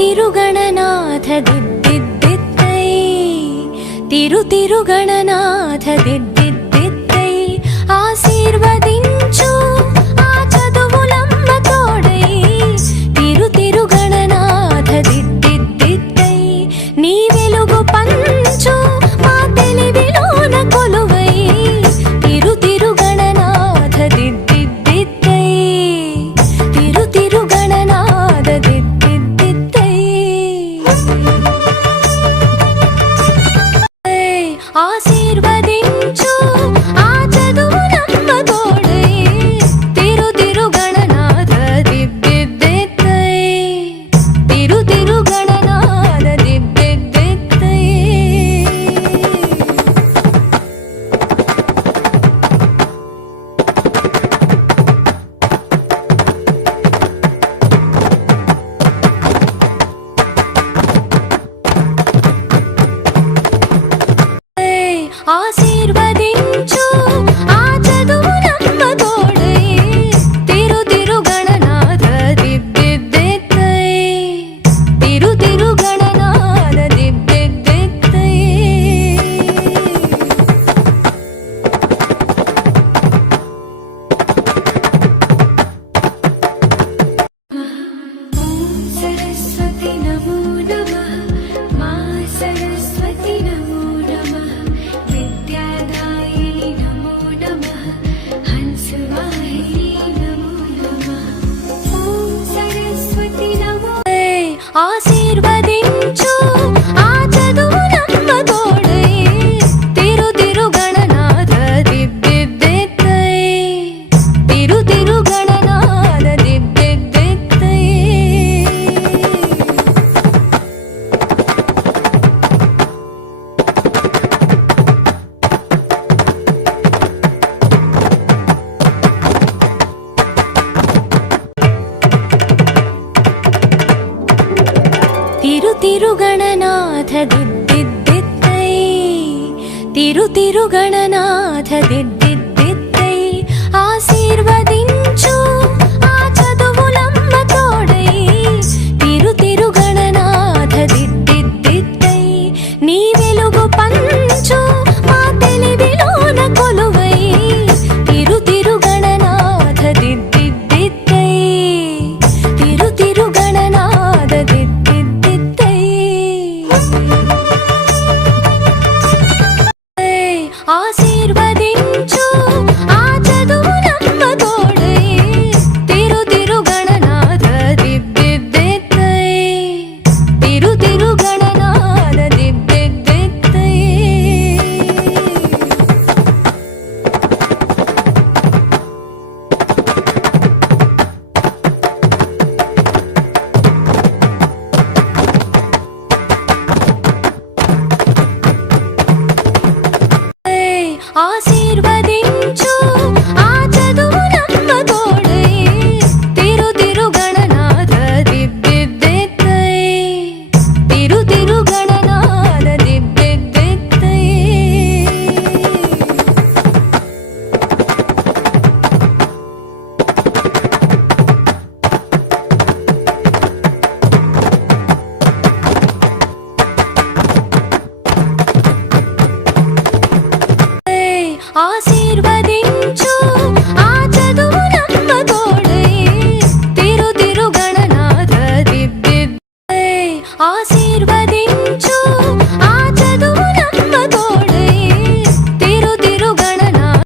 తిరుగణనాథ దిద్దిద్దిత్తై తిరుగణనాథ దిద్దిద్దిత్తై ఆశీర్వదించు ఆ చదువులమ్మ తోడై తిరుగణనాథ దిద్దిద్దిత్తై నీ వెలుగు పంచు మా తెలివిలోన కొలువై తిరుగణనాథ దిద్దిద్దిత్తై తిరుగణనాథ దిద్దిద్దిత్తై ఆశీర్వదించు ఆ చదువులమ్మ తోడై తిరుగణనాథ దిద్దిద్దిత్తై తిరుగణనాథ దిద్దిద్దిత్తై ఆశీర్వదించు ఆ చదువులమ్మ తోడై తిరుగణనాథ దిద్దిద్దిత్తై తిరుగణనాథ దిద్దిద్దిత్తై సరస్వతి నమో నమః మా సరస్వతి నమో నమః విద్యాదాయిని నమో నమః హంసవాహిని నమో నమః ఓం సరస్వతి నమో ఆశీర్వదించు ఆ చదువులమ్మ తోడై తిరుగణనాథ దిద్దిద్దిత్తై తిరుగణనాథ దిద్దిద్దిత్తై తిరుగణనాథ దిద్దిద్దిత్తై తిరుగణనాథ దిద్దిద్దిత్తై ఆశీర్వదించు ఆ చదువులమ్మ తోడై తిరుగణనాథ దిద్దిద్దిత్తై నీ వెలుగు పంచు మా తెలివిలోన కొలువై తిరుగణనాథ దిద్దిద్దిత్తై తిరుగణనాథ దిద్దిద్దిత్తై ఆశీర్వదించు ఆ చదువులమ్మ తోడై తిరుగణనాథ దిద్దిద్దిత్తై తిరుగణనాథ దిద్దిద్దిత్తై ఆశీర్వదించు